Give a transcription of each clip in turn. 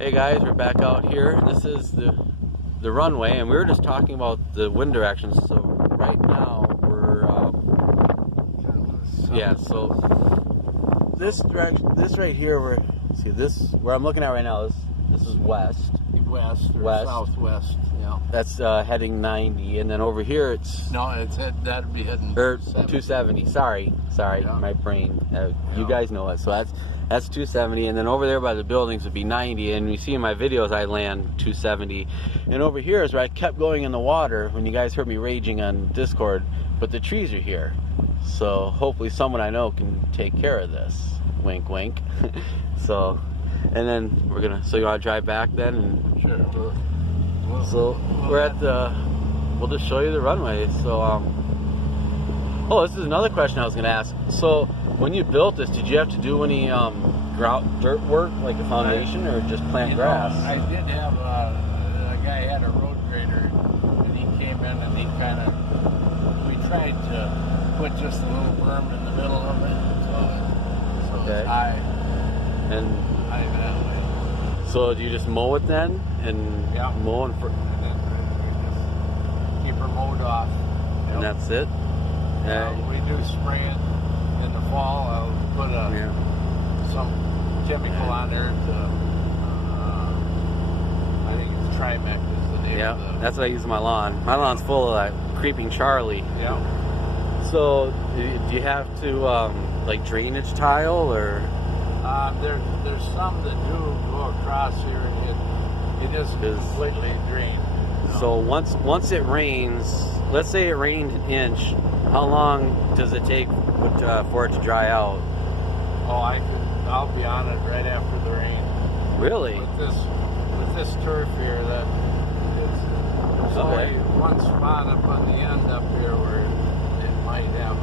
Hey guys, we're back out here. This is the runway, and we were just talking about the wind directions. So right now we're yeah. So this direction, this right here, where I'm looking at right now. This is west. West or West. southwest. Yeah. That's heading 90, and then over here it's that'd be heading 270. Sorry, Yeah. my brain. You guys know it. So that's 270, and then over there by the buildings would be 90. And you see in my videos I land 270. And over here is where I kept going in the water when you guys heard me raging on Discord. But the trees are here, so hopefully someone I know can take care of this. Wink, wink. So, and then so you want to drive back then? And Sure. we're at we'll just show you the runway. So oh, this is another question I was going to ask. So when you built this, did you have to do any dirt work, like a foundation, or just plant grass? I did have a guy had a road grader, and he came in and we tried to put just a little berm in the middle of it, so Okay. it's high that way. So do you just mow it then, and Yeah. mow and And then we just keep her mowed off. and that's it? We do spray it in the fall. I'll put some chemical on there to, I think it's Trimex is the name Yeah, of the... that's what I use on my lawn. My lawn's full of that creeping Charlie. Yeah. So do you have to like drainage tile, or? There's some that do go across here, and it isn't completely drained. So once it rains, let's say it rained an inch, how long does it take for it to dry out? I'll be on it right after the rain. Really? With this turf here, there's only one spot up on the end up here where it might have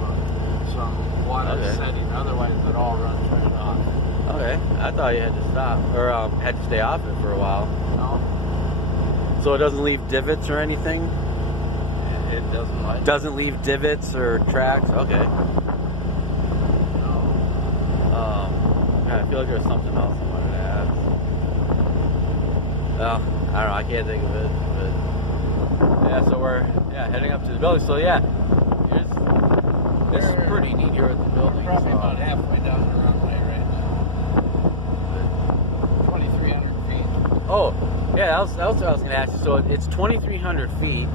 some water setting. Otherwise, it all runs right off. Okay, I thought you had to stop or had to stay off it for a while. No. So it doesn't leave divots or anything? It doesn't like. Doesn't leave divots or tracks? Okay. No. I feel like there's something else I wanted to ask. Well, I don't know, I can't think of it. But yeah, so we're heading up to the building. So yeah, this is pretty neat here at the building. Probably about halfway down the runway right now. 2,300 feet. Oh, yeah, that was what I was going to ask you. So it's 2,300 feet.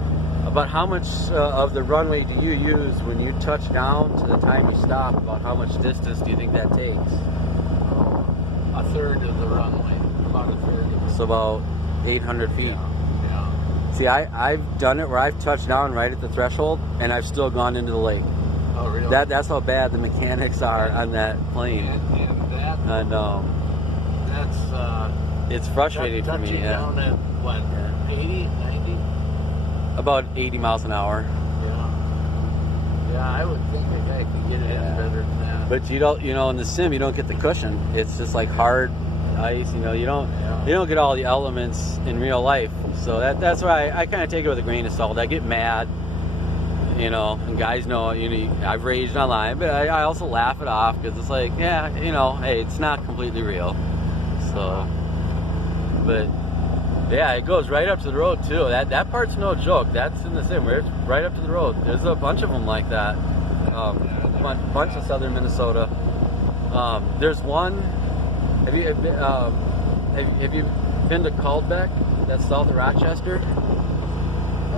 About how much of the runway do you use when you touch down to the time you stop? About how much distance do you think that takes? A third of the runway. About a third of it. So about 800 feet. Yeah. See, I've done it where I've touched down right at the threshold, and I've still gone into the lake. Oh, really? That's how bad the mechanics are on that plane. And that's it's frustrating for me. Touching down at what? 80, 90? About 80 miles an hour. Yeah, I would think a guy could get it in better than that. But you don't, in the sim you don't get the cushion. It's just like hard ice. You don't get all the elements in real life. So that's why I kind of take it with a grain of salt. I get mad, and guys know, I've raged online, but I also laugh it off because it's like, hey, it's not completely real. So, but yeah, it goes right up to the road too. That part's no joke. That's in the sim where it's right up to the road. There's a bunch of them like that. A bunch of southern Minnesota. There's one. Have you been to Caldbeck? That's south of Rochester.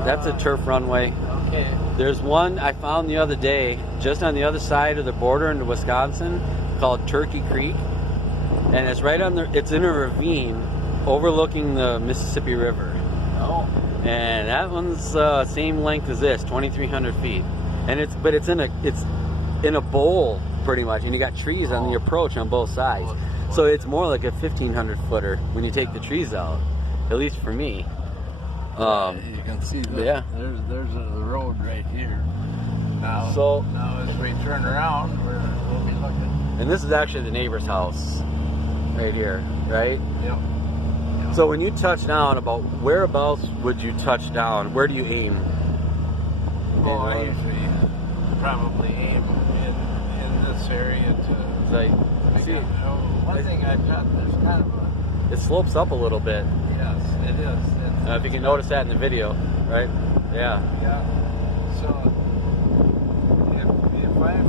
That's a turf runway. Okay. There's one I found the other day, just on the other side of the border into Wisconsin, called Turkey Creek, and it's right on it's in a ravine overlooking the Mississippi River. Oh. And that one's same length as this, 2,300 feet, and it's in a bowl pretty much, and you got trees on the approach on both sides. So it's more like a 1,500 footer when you take the trees out, at least for me. You can see that. There's the road right here. Now as we turn around, we'll be looking. And this is actually the neighbor's house, right here, right? Yep. So when you touch down, about whereabouts would you touch down? Where do you aim? I usually probably aim in this area to. Like, One thing I've got, there's kind of it slopes up a little bit. Yes, it is. If you can notice that in the video, right? Yeah. Yeah. So if I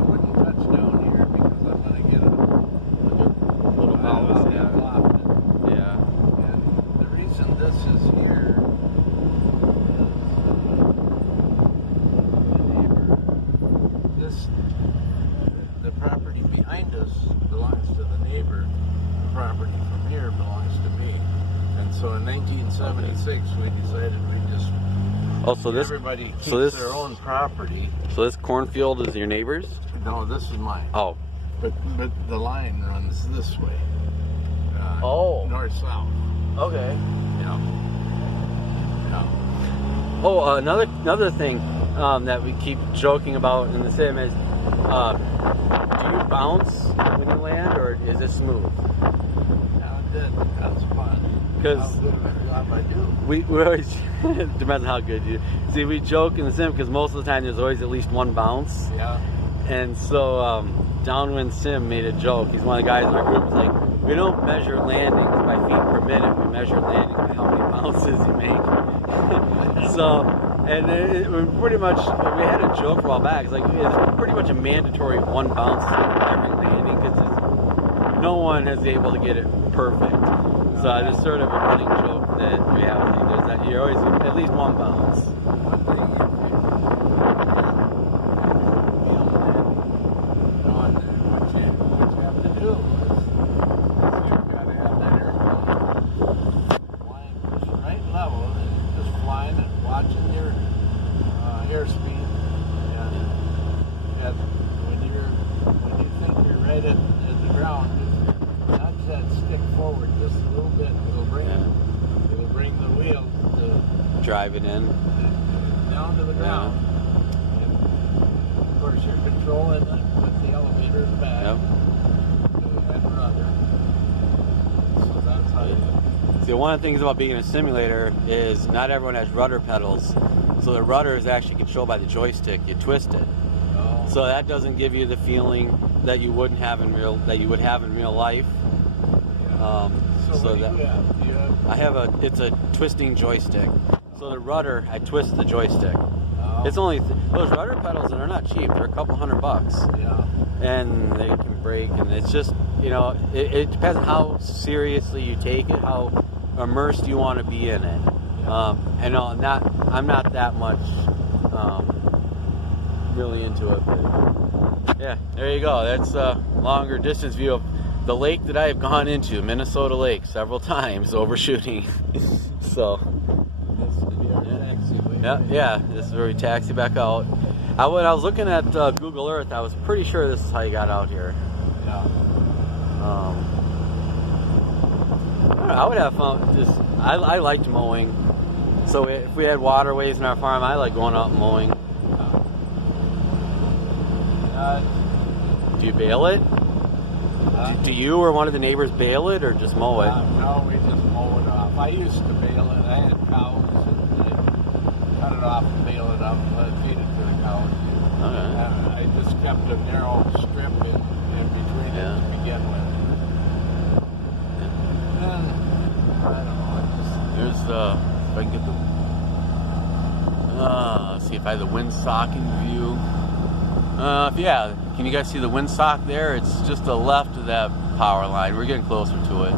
wouldn't touch down here because I'm going to get a Little bounce. Yeah. Yeah. And the reason this is here is the property behind us belongs to the neighbor. The property from here belongs to me. And so in 1976 we decided we just everybody keeps their own property. So this cornfield is your neighbor's? No, this is mine. Oh. But the line runs this way. North-south. Okay. Yeah. Oh, another thing that we keep joking about in the sim is, do you bounce when you land, or is it smooth? Now it depends upon Because how good of a job I do. we always it depends on how good you see. We joke in the sim because most of the time there's always at least one bounce. Yeah. And so Downwind Sim made a joke. He's one of the guys in our group. He's like, we don't measure landings by feet per minute. We measure landings by how many bounces you make. So, and pretty much, we had a joke for a while back. It's like, it's pretty much a mandatory one bounce every landing because no one is able to get it perfect. So it's sort of a running joke that we have. There's that you're always at least one bounce. One thing what you have to do is you've got to have that airplane flying just right level and just flying it, watching your airspeed, and when you think you're right at the ground, just nudge that stick forward just a little bit. It'll bring the wheel to Drive it in. down to the ground. And of course, you're controlling it with the elevator in the back. Yep. And rudder. So that's how you. See, one of the things about being in a simulator is not everyone has rudder pedals. So the rudder is actually controlled by the joystick. You twist it. Oh. So that doesn't give you the feeling that you would have in real life. So what do you have? Do you have? It's a twisting joystick. So the rudder, I twist the joystick. Oh. It's only those rudder pedals, and they're not cheap. They're a couple $100. Yeah. And they can break, and it's just, it depends on how seriously you take it, how immersed you want to be in it. I'm not that much really into it, but yeah, there you go. That's a longer distance view of the lake that I have gone into, Minnesota Lake, several times overshooting. So yeah, this is where we taxi back out. When I was looking at Google Earth, I was pretty sure this is how you got out here. Yeah. I don't know, I would have fun. I liked mowing. So if we had waterways in our farm, I like going out and mowing. Do you bale it? Do you or one of the neighbors bale it, or just mow it? No, we just mow it off. I used to bale it. I had cows, and I cut it off and bale it up, feed it to the cows. Okay. I just kept a narrow strip in between it to begin with. And I don't know. There's if I can get the. Let's see if I have the windsocking view. Yeah, can you guys see the windsock there? It's just to the left of that power line. We're getting closer to it.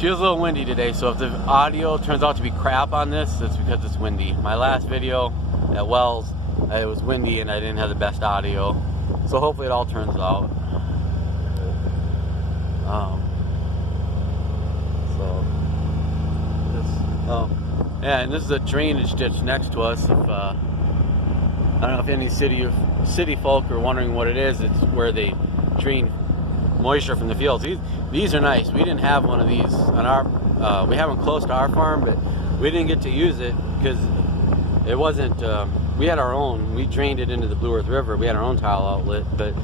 She was a little windy today, so if the audio turns out to be crap on this, it's because it's windy. My last video at Wells, it was windy and I didn't have the best audio. So hopefully it all turns out. Yeah, and this is a drainage ditch next to us. If I don't know if any city folk are wondering what it is. It's where they drain moisture from the fields. These are nice. We didn't have one of these on our. We have them close to our farm, but we didn't get to use it because it wasn't. We had our own. We drained it into the Blue Earth River. We had our own tile outlet, but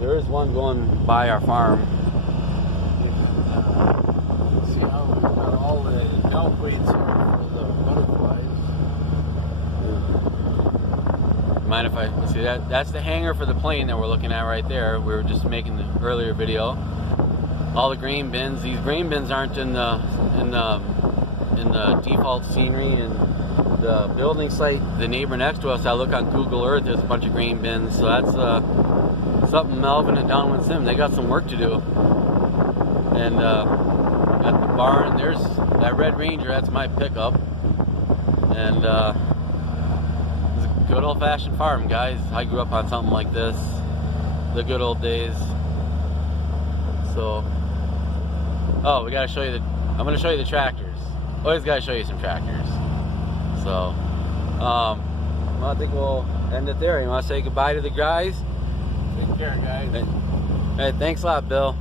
there is one going by our farm. See how we've got all the milkweeds here for the butterflies. Mind if I see that? That's the hangar for the plane that we're looking at right there. We were just making the earlier video. all the grain bins. These grain bins aren't in the default scenery and the building site. The neighbor next to us, I look on Google Earth, there's a bunch of grain bins. So that's something Melvin and Donovan Sim, they got some work to do. And at the barn, there's that Red Ranger. That's my pickup. And it's a good old-fashioned farm, guys. I grew up on something like this, the good old days. So, oh, we gotta show you I'm gonna show you the tractors. Always gotta show you some tractors. So, well, I think we'll end it there. You wanna say goodbye to the guys? Take care, guys. Hey, thanks a lot, Bill.